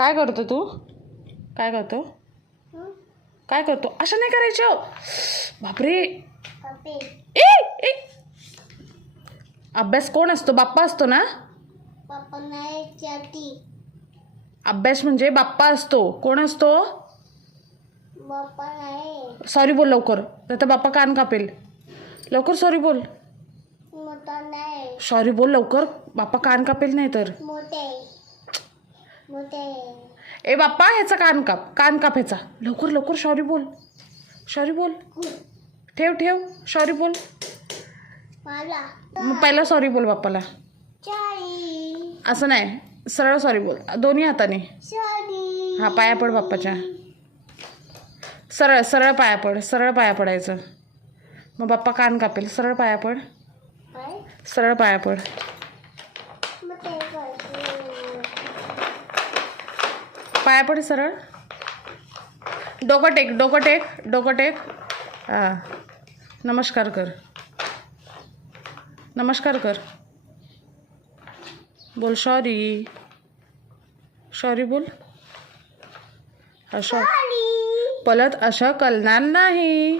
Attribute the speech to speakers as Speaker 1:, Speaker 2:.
Speaker 1: काय करतो तू? काय करतो? काय करतो? असं नाही करायचं. बापरे. ए ए. अभ्यास कोण असतो? बाप्पा असतो ना? अभ्यास म्हणजे बाप्पा असतो. कोण असतो? सॉरी बोल लवकर. नाही तर बाप्पा कान कापेल. लवकर सॉरी बोल. सॉरी बोल लवकर. बाप्पा कान कापेल नाही तर ए बाप्पा ह्याचा कान काप कान काप ह्याचा. लवकर लवकर सॉरी बोल. सॉरी बोल. ठेव ठेव. सॉरी बोल. मग पहिला सॉरी बोल बाप्पाला. असं नाही. सरळ सॉरी बोल. दोन्ही हाताने. हा पाया पड बाप्पाच्या. सरळ सरळ पाया पड. सरळ पाया पडायचं. मग बाप्पा कान कापेल. सरळ पाया पड. सरळ पाया पड. पाया पड सरळ. डोकं टेक डोकं टेक डोकं टेक हां नमस्कार कर. नमस्कार कर. बोल सॉरी सॉरी बोल. असं
Speaker 2: चारी
Speaker 1: परत असं करणार नाही.